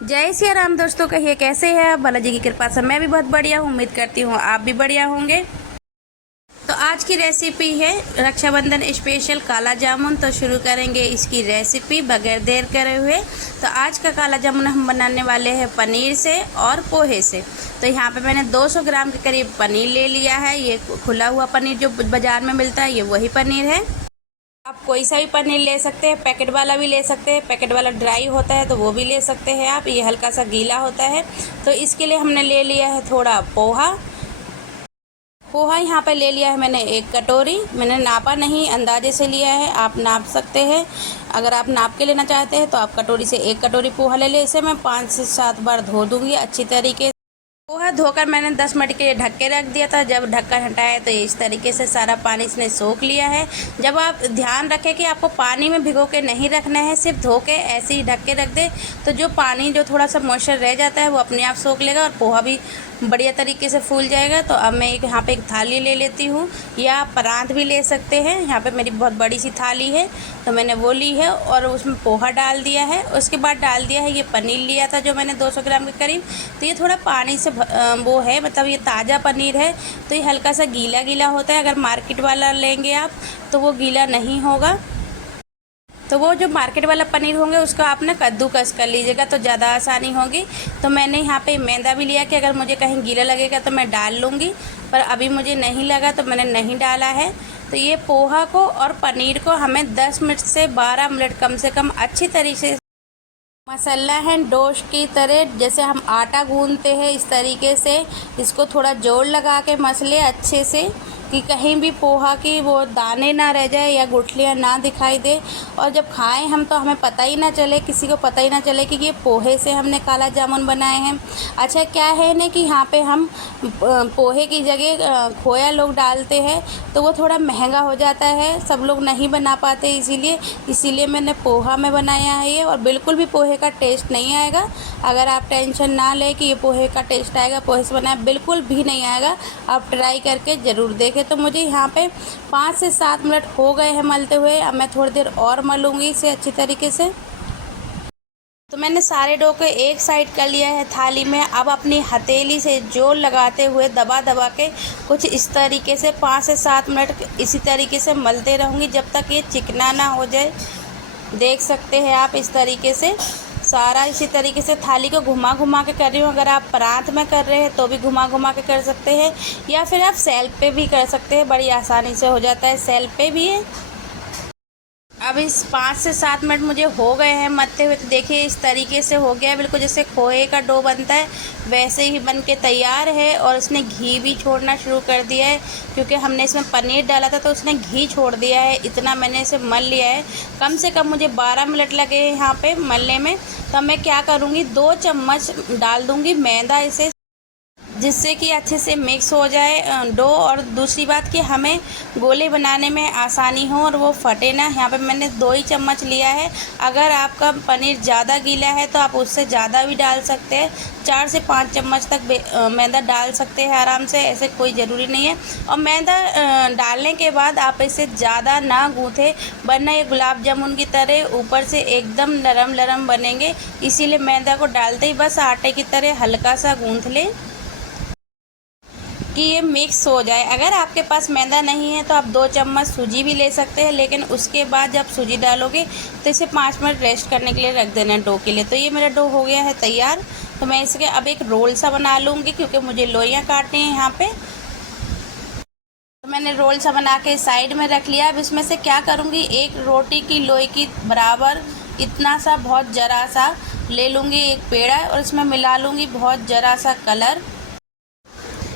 जय सिया राम दोस्तों, कहिए कैसे हैं आप। बालाजी की कृपा से मैं भी बहुत बढ़िया हूँ। उम्मीद करती हूँ आप भी बढ़िया होंगे। तो आज की रेसिपी है रक्षाबंधन स्पेशल काला जामुन। तो शुरू करेंगे इसकी रेसिपी बगैर देर करे हुए। तो आज का काला जामुन हम बनाने वाले हैं पनीर से और पोहे से। तो यहाँ पे मैंने 200 ग्राम के करीब पनीर ले लिया है। ये खुला हुआ पनीर जो बाज़ार में मिलता है, ये वही पनीर है। आप कोई सा भी पनीर ले सकते हैं, पैकेट वाला भी ले सकते हैं। पैकेट वाला ड्राई होता है तो वो भी ले सकते हैं आप। ये हल्का सा गीला होता है। तो इसके लिए हमने ले लिया है थोड़ा पोहा। पोहा यहाँ पे ले लिया है मैंने 1 कटोरी। मैंने नापा नहीं, अंदाजे से लिया है, आप नाप सकते हैं। अगर आप नाप के लेना चाहते हैं तो आप कटोरी से 1 कटोरी पोहा ले लें। इसे मैं 5 से 7 बार धो दूँगी अच्छी तरीके से। पोहा धोकर मैंने 10 मिनट के लिए ढक के रख दिया था। जब ढक्कन हटाया तो इस तरीके से सारा पानी इसने सोख लिया है। जब आप ध्यान रखें कि आपको पानी में भिगो के नहीं रखना है, सिर्फ धो के ऐसे ही ढक के रख दे, तो जो पानी जो थोड़ा सा मॉइस्चर रह जाता है वो अपने आप सोख लेगा और पोहा भी बढ़िया तरीके से फूल जाएगा। तो अब मैं यहाँ पे एक थाली ले लेती हूँ, या आप परात भी ले सकते हैं। यहाँ पे मेरी बहुत बड़ी सी थाली है तो मैंने वो ली है और उसमें पोहा डाल दिया है। उसके बाद डाल दिया है ये पनीर लिया था जो मैंने 200 ग्राम के करीब। तो ये थोड़ा पानी से वो है, मतलब ये ताज़ा पनीर है तो ये हल्का सा गीला गीला होता है। अगर मार्केट वाला लेंगे आप तो वो गीला नहीं होगा। तो वो जो मार्केट वाला पनीर होंगे उसको आप ना कद्दूकस कर लीजिएगा तो ज़्यादा आसानी होगी। तो मैंने यहाँ पे मैदा भी लिया कि अगर मुझे कहीं गीला लगेगा तो मैं डाल लूँगी, पर अभी मुझे नहीं लगा तो मैंने नहीं डाला है। तो ये पोहा को और पनीर को हमें 10 मिनट से 12 मिनट कम से कम अच्छी तरीके से मसाला है डोश की तरह, जैसे हम आटा गूंदते हैं इस तरीके से इसको थोड़ा जोर लगा के मसले अच्छे से, कि कहीं भी पोहा की वो दाने ना रह जाए या गुठलियाँ ना दिखाई दे। और जब खाएं हम तो हमें पता ही ना चले, किसी को पता ही ना चले कि ये पोहे से हमने काला जामुन बनाए हैं। अच्छा क्या है ना कि यहाँ पे हम पोहे की जगह खोया लोग डालते हैं तो वो थोड़ा महंगा हो जाता है, सब लोग नहीं बना पाते, इसीलिए मैंने पोहा में बनाया है ये। और बिल्कुल भी पोहे का टेस्ट नहीं आएगा। अगर आप टेंशन ना लें कि ये पोहे का टेस्ट आएगा, पोहे से बनाया, बिल्कुल भी नहीं आएगा। आप ट्राई करके ज़रूर देखें। तो मुझे यहाँ पे 5 से 7 मिनट हो गए हैं मलते हुए। अब मैं थोड़ी देर और मलूँगी इसे अच्छी तरीके से। तो मैंने सारे डो को एक साइड कर लिया है थाली में। अब अपनी हथेली से जोर लगाते हुए दबा दबा के कुछ इस तरीके से 5 से 7 मिनट इसी तरीके से मलते रहूँगी जब तक ये चिकना ना हो जाए। देख सकते हैं आप इस तरीके से सारा इसी तरीके से थाली को घुमा घुमा के कर रही हूँ। अगर आप परात में कर रहे हैं तो भी घुमा घुमा के कर सकते हैं, या फिर आप सेल्फ पे भी कर सकते हैं, बड़ी आसानी से हो जाता है, सेल्फ पे भी है। अब इस 5 से 7 मिनट मुझे हो गए हैं मलते हुए। तो देखिए इस तरीके से हो गया है, बिल्कुल जैसे खोए का डो बनता है वैसे ही बन के तैयार है। और इसने घी भी छोड़ना शुरू कर दिया है, क्योंकि हमने इसमें पनीर डाला था तो उसने घी छोड़ दिया है। इतना मैंने इसे मल लिया है। कम से कम मुझे 12 मिनट लगे हैं यहाँ पे मलने में। तो मैं क्या करूँगी, 2 चम्मच डाल दूँगी मैदा इसे, जिससे कि अच्छे से मिक्स हो जाए डो। और दूसरी बात कि हमें गोले बनाने में आसानी हो और वो फटे ना। यहाँ पे मैंने 2 ही चम्मच लिया है। अगर आपका पनीर ज़्यादा गीला है तो आप उससे ज़्यादा भी डाल सकते हैं। 4 से 5 चम्मच तक मैदा डाल सकते हैं आराम से, ऐसे कोई ज़रूरी नहीं है। और मैदा डालने के बाद आप इसे ज़्यादा ना गूँथें, वरना ये गुलाब जामुन की तरह ऊपर से एकदम नरम नरम बनेंगे। इसीलिए मैदा को डालते ही बस आटे की तरह हल्का सा गूँथ लें कि ये मिक्स हो जाए। अगर आपके पास मैदा नहीं है तो आप 2 चम्मच सूजी भी ले सकते हैं, लेकिन उसके बाद जब सूजी डालोगे तो इसे 5 मिनट रेस्ट करने के लिए रख देना डो के लिए। तो ये मेरा डो हो गया है तैयार। तो मैं इसके अब एक रोल सा बना लूँगी, क्योंकि मुझे लोइयाँ काटनी हैं यहाँ पे। तो मैंने रोल सा बना के साइड में रख लिया। अब इसमें से क्या करूँगी, एक रोटी की लोई की बराबर इतना सा बहुत ज़रा सा ले लूँगी एक पेड़ा, और इसमें मिला लूँगी बहुत ज़रा सा कलर।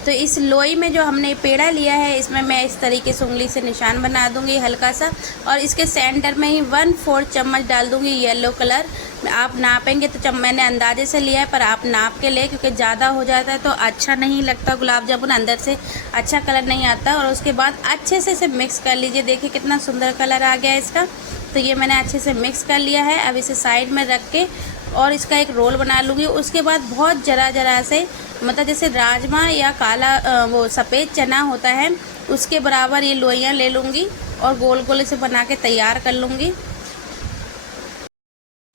तो इस लोई में जो हमने पेड़ा लिया है इसमें मैं इस तरीके से उंगली से निशान बना दूंगी हल्का सा, और इसके सेंटर में ही 1/4 चम्मच डाल दूंगी येलो कलर। आप नापेंगे तो मैंने अंदाजे से लिया है, पर आप नाप के ले, क्योंकि ज़्यादा हो जाता है तो अच्छा नहीं लगता गुलाब जामुन, अंदर से अच्छा कलर नहीं आता। और उसके बाद अच्छे से इसे मिक्स कर लीजिए। देखिए कितना सुंदर कलर आ गया है इसका। तो ये मैंने अच्छे से मिक्स कर लिया है। अब इसे साइड में रख के और इसका एक रोल बना लूँगी। उसके बाद बहुत ज़रा से, मतलब जैसे राजमा या काला वो सफ़ेद चना होता है उसके बराबर ये लोइयाँ ले लूँगी और गोल गोल इसे बना के तैयार कर लूँगी।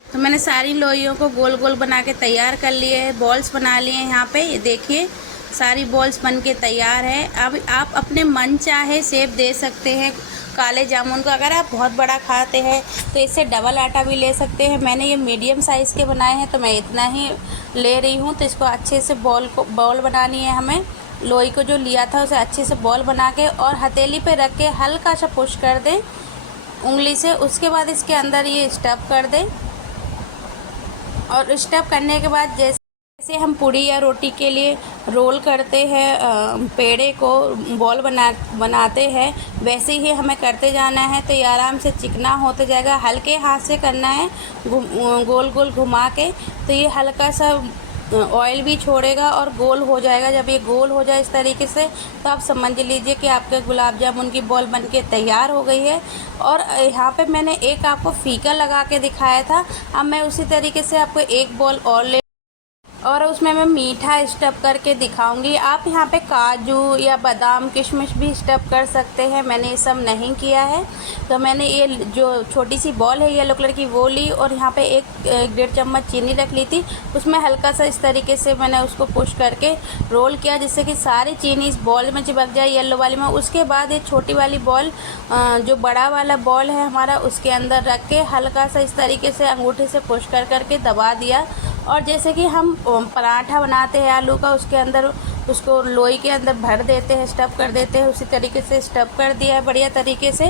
तो मैंने मैंने सारी लोइयों को गोल गोल बना के तैयार कर लिए है, बॉल्स बना लिए हैं। यहाँ पे ये देखिए सारी बॉल्स बन के तैयार है। अब आप अपने मन चाहे शेप दे सकते हैं काले जामुन को। अगर आप बहुत बड़ा खाते हैं तो इससे डबल आटा भी ले सकते हैं। मैंने ये मीडियम साइज़ के बनाए हैं तो मैं इतना ही ले रही हूँ। तो इसको अच्छे से बॉल बनानी है हमें। लोई को जो लिया था उसे अच्छे से बॉल बना के और हथेली पे रख के हल्का सा पुश कर दें उंगली से। उसके बाद इसके अंदर ये स्टफ कर दें और स्टफ करने के बाद जैसे हम पूड़ी या रोटी के लिए रोल करते हैं, पेड़े को बॉल बनाते हैं, वैसे ही हमें करते जाना है। तो ये आराम से चिकना होते जाएगा। हल्के हाथ से करना है गोल गोल घुमा के। तो ये हल्का सा ऑयल भी छोड़ेगा और गोल हो जाएगा। जब ये गोल हो जाए इस तरीके से तो आप समझ लीजिए कि आपके गुलाब जामुन की बॉल बनके तैयार हो गई है। और यहाँ पे मैंने एक आपको फीका लगा के दिखाया था। अब मैं उसी तरीके से आपको एक बॉल और उसमें मैं मीठा स्टफ़ करके दिखाऊंगी। आप यहाँ पे काजू या बादाम किशमिश भी स्टफ़ कर सकते हैं। मैंने ये सब नहीं किया है। तो मैंने ये जो छोटी सी बॉल है येलो कलर की वो ली और यहाँ पे एक 1.5 चम्मच चीनी रख ली थी। उसमें हल्का सा इस तरीके से मैंने उसको पुश करके रोल किया जिससे कि सारी चीनी इस बॉल में चिपक जाए येलो वाली में। उसके बाद ये छोटी वाली बॉल जो बड़ा वाला बॉल है हमारा उसके अंदर रख के हल्का सा इस तरीके से अंगूठे से पुश करके दबा दिया। और जैसे कि हम पराठा बनाते हैं आलू का, उसके अंदर उसको लोई के अंदर भर देते हैं, स्टफ़ कर देते हैं, उसी तरीके से स्टफ़ कर दिया है बढ़िया तरीके से।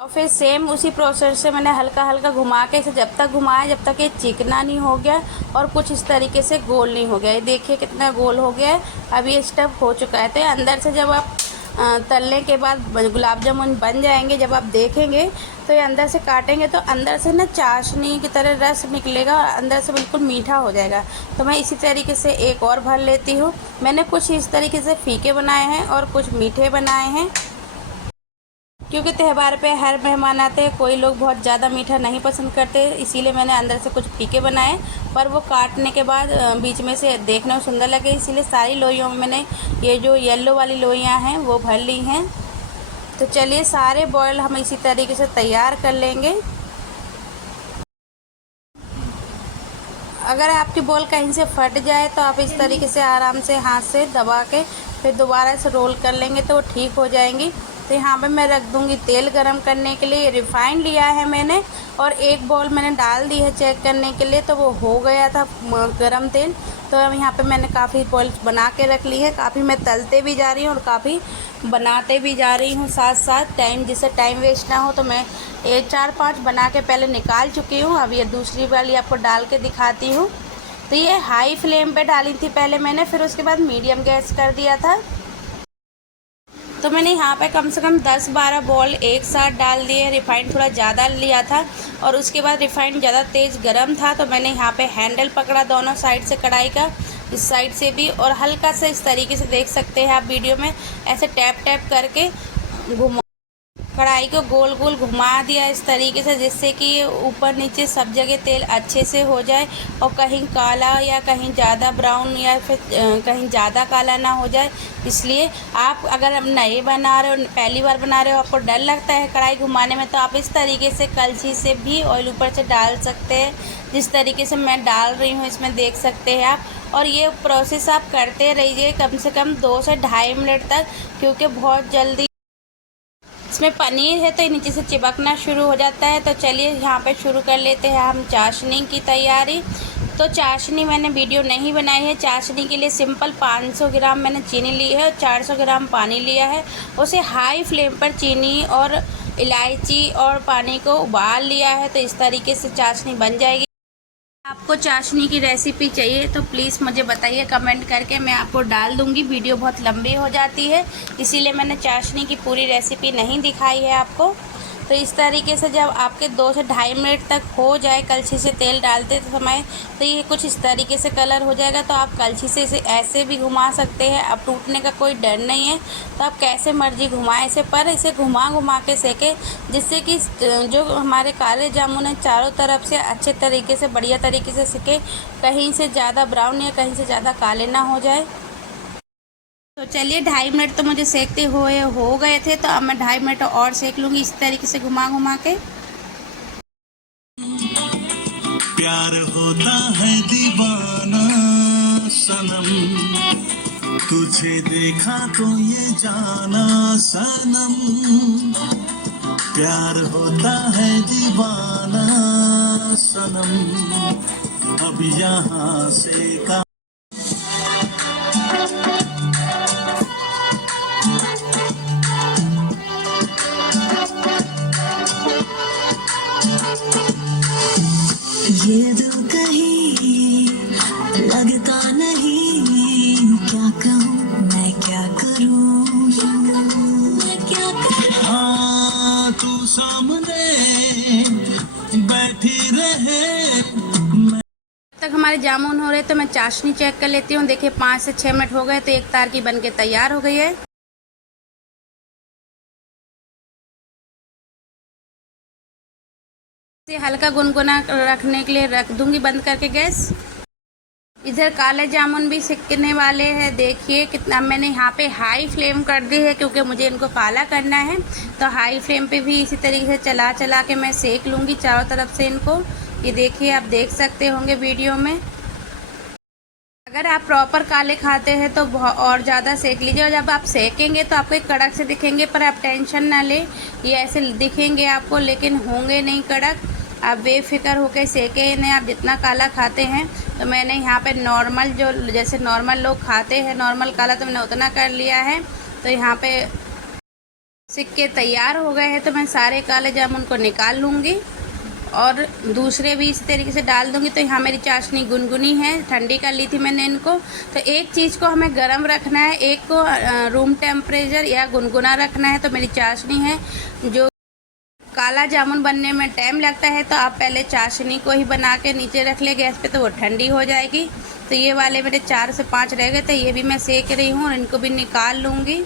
और फिर सेम उसी प्रोसेस से मैंने हल्का हल्का घुमा के इसे जब तक घुमाया जब तक ये चिकना नहीं हो गया और कुछ इस तरीके से गोल नहीं हो गया। ये देखिए कितना गोल हो गया है। अब ये स्टफ़ हो चुका है। तो अंदर से जब आप तलने के बाद गुलाब जामुन बन जाएंगे, जब आप देखेंगे तो ये अंदर से काटेंगे तो अंदर से ना चाशनी की तरह रस निकलेगा और अंदर से बिल्कुल मीठा हो जाएगा। तो मैं इसी तरीके से एक और भर लेती हूँ। मैंने कुछ इस तरीके से फीके बनाए हैं और कुछ मीठे बनाए हैं क्योंकि त्यौहार पे हर मेहमान आते हैं। कोई लोग बहुत ज़्यादा मीठा नहीं पसंद करते, इसीलिए मैंने अंदर से कुछ फीके बनाए। पर वो काटने के बाद बीच में से देखने में सुंदर लगे, इसीलिए सारी लोइयों में मैंने ये जो येलो वाली लोइयाँ हैं वो भर ली हैं। तो चलिए सारे बॉयल हम इसी तरीके से तैयार कर लेंगे। अगर आपकी बॉल कहीं से फट जाए तो आप इस तरीके से आराम से हाथ से दबा के फिर दोबारा से रोल कर लेंगे तो वो ठीक हो जाएंगी। तो यहाँ पे मैं रख दूँगी तेल गरम करने के लिए। रिफ़ाइंड लिया है मैंने और एक बॉल मैंने डाल दी है चेक करने के लिए, तो वो हो गया था गरम तेल। तो अब यहाँ पे मैंने काफ़ी बॉल्स बना के रख ली है। काफ़ी मैं तलते भी जा रही हूँ और काफ़ी बनाते भी जा रही हूँ साथ साथ, जिससे टाइम वेस्ट ना हो। तो मैं 4-5 बना के पहले निकाल चुकी हूँ। अब ये दूसरी वाली आपको डाल के दिखाती हूँ। तो ये हाई फ्लेम पे डाली थी पहले मैंने, फिर उसके बाद मीडियम गैस कर दिया था। तो मैंने यहाँ पे कम से कम 10-12 बॉल एक साथ डाल दिए। रिफ़ाइंड थोड़ा ज़्यादा लिया था और उसके बाद रिफ़ाइंड ज़्यादा तेज़ गरम था तो मैंने यहाँ पे हैंडल पकड़ा दोनों साइड से कढ़ाई का, इस साइड से भी, और हल्का से इस तरीके से देख सकते हैं आप वीडियो में ऐसे टैप टैप करके कढ़ाई को गोल गोल घुमा दिया इस तरीके से जिससे कि ऊपर नीचे सब जगह तेल अच्छे से हो जाए और कहीं काला या कहीं ज़्यादा ब्राउन या फिर कहीं ज़्यादा काला ना हो जाए। इसलिए आप अगर नए बना रहे हो, पहली बार बना रहे हो, आपको डर लगता है कढ़ाई घुमाने में, तो आप इस तरीके से कलछी से भी ऑयल ऊपर से डाल सकते हैं जिस तरीके से मैं डाल रही हूँ इसमें देख सकते हैं आप। और ये प्रोसेस आप करते रहिए कम से कम 2 से ढाई मिनट तक, क्योंकि बहुत जल्दी इसमें पनीर है तो ये नीचे से चिपकना शुरू हो जाता है। तो चलिए यहाँ पे शुरू कर लेते हैं हम चाशनी की तैयारी। तो चाशनी मैंने वीडियो नहीं बनाई है। चाशनी के लिए सिंपल 500 ग्राम मैंने चीनी ली है और 400 ग्राम पानी लिया है। उसे हाई फ्लेम पर चीनी और इलायची और पानी को उबाल लिया है। तो इस तरीके से चाशनी बन जाएगी। आपको चाशनी की रेसिपी चाहिए तो प्लीज़ मुझे बताइए कमेंट करके, मैं आपको डाल दूँगी। वीडियो बहुत लंबी हो जाती है इसीलिए मैंने चाशनी की पूरी रेसिपी नहीं दिखाई है आपको। तो इस तरीके से जब आपके 2 से ढाई मिनट तक हो जाए कलछी से तेल डालते समय, तो ये कुछ इस तरीके से कलर हो जाएगा। तो आप कलछी से इसे ऐसे भी घुमा सकते हैं, अब टूटने का कोई डर नहीं है। तो आप कैसे मर्जी घुमाएं इसे, पर इसे घुमा घुमा के सेकें जिससे कि जो हमारे काले जामुन है चारों तरफ से अच्छे तरीके से बढ़िया तरीके से सेके, कहीं से ज़्यादा ब्राउन या कहीं से ज़्यादा काले ना हो जाए। तो चलिए 2.5 मिनट तो मुझे सेकते हुए हो गए थे, तो अब मैं 2.5 मिनट और सेक लूँगी इस तरीके से घुमा घुमा के। प्यार होता है दीवाना सनम, तुझे देखा तो ये जाना सनम, प्यार होता है दीवाना सनम, अब यहाँ से का ये दिल कहीं लगता नहीं, क्या कहूँ मैं क्या करूँ, मैं क्या करूँ। हाँ तू सामने बैठी रहे। तक हमारे जामुन हो रहे तो मैं चाशनी चेक कर लेती हूँ। देखिए 5 से 6 मिनट हो गए तो एक तार की बनके तैयार हो गई है। इसे हल्का गुनगुना रखने के लिए रख दूंगी बंद करके गैस। इधर काले जामुन भी सिकने वाले हैं। देखिए कितना मैंने यहाँ पे हाई फ्लेम कर दी है क्योंकि मुझे इनको काला करना है। तो हाई फ्लेम पे भी इसी तरीके से चला चला के मैं सेक लूँगी चारों तरफ से इनको। ये देखिए आप देख सकते होंगे वीडियो में। अगर आप प्रॉपर काले खाते हैं तो और ज़्यादा सेक लीजिए, और जब आप सेकेंगे तो आपको एक कड़क से दिखेंगे, पर आप टेंशन ना लें, ये ऐसे दिखेंगे आपको लेकिन होंगे नहीं कड़क। आप बेफिक्र होकर सेके इन्हें। आप जितना काला खाते हैं तो मैंने यहाँ पे नॉर्मल जो जैसे नॉर्मल लोग खाते हैं नॉर्मल काला तो मैंने उतना कर लिया है। तो यहाँ पे सिक्के तैयार हो गए हैं तो मैं सारे काले जामुन को निकाल लूँगी और दूसरे भी इसी तरीके से डाल दूंगी। तो यहाँ मेरी चाशनी गुनगुनी है, ठंडी कर ली थी मैंने इनको। तो एक चीज़ को हमें गर्म रखना है, एक को रूम टेम्परेचर या गुनगुना रखना है। तो मेरी चाशनी है जो काला जामुन बनने में टाइम लगता है तो आप पहले चाशनी को ही बना के नीचे रख ले गैस पे, तो वो ठंडी हो जाएगी। तो ये वाले मेरे 4 से 5 रह गए थे, ये भी मैं सेक रही हूँ और इनको भी निकाल लूँगी।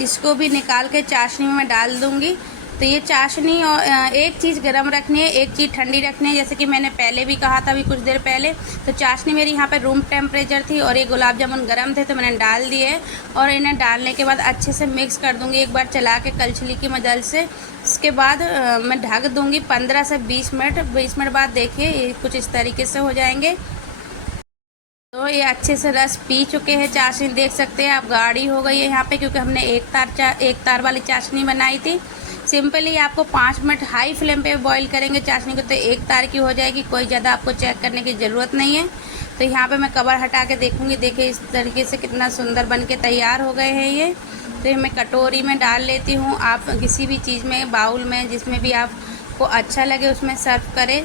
इसको भी निकाल के चाशनी में मैं डाल दूंगी। तो ये चाशनी और एक चीज़ गरम रखनी है, एक चीज़ ठंडी रखनी है, जैसे कि मैंने पहले भी कहा था अभी कुछ देर पहले। तो चाशनी मेरी यहाँ पे रूम टेम्परेचर थी और ये गुलाब जामुन गरम थे तो मैंने डाल दिए और इन्हें डालने के बाद अच्छे से मिक्स कर दूंगी एक बार चला के कलछली की मदद से। इसके बाद मैं ढक दूंगी 15 से 20 मिनट। 20 मिनट बाद देखिए ये कुछ इस तरीके से हो जाएंगे। तो ये अच्छे से रस पी चुके हैं चाशनी, देख सकते हैं आप। गाढ़ी हो गई है यहाँ पे क्योंकि हमने एक तार वाली चाशनी बनाई थी। सिंपली आपको 5 मिनट हाई फ्लेम पे बॉईल करेंगे चाशनी को तो एक तार की हो जाएगी, कोई ज़्यादा आपको चेक करने की ज़रूरत नहीं है। तो यहाँ पे मैं कवर हटा के देखूँगी। देखिए इस तरीके से कितना सुंदर बन के तैयार हो गए हैं ये। तो ये मैं कटोरी में डाल लेती हूँ। आप किसी भी चीज़ में, बाउल में, जिसमें भी आपको अच्छा लगे उसमें सर्व करें।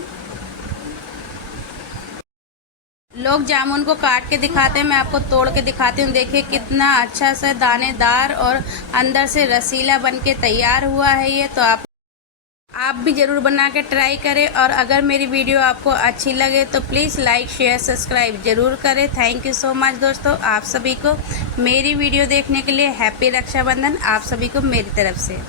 लोग जामुन को काट के दिखाते हैं, मैं आपको तोड़ के दिखाती हूँ। देखिए कितना अच्छा सा दानेदार और अंदर से रसीला बनके तैयार हुआ है ये। तो आप भी ज़रूर बना के ट्राई करें। और अगर मेरी वीडियो आपको अच्छी लगे तो प्लीज़ लाइक शेयर सब्सक्राइब ज़रूर करें। थैंक यू सो मच दोस्तों, आप सभी को मेरी वीडियो देखने के लिए। हैप्पी रक्षाबंधन आप सभी को मेरी तरफ से।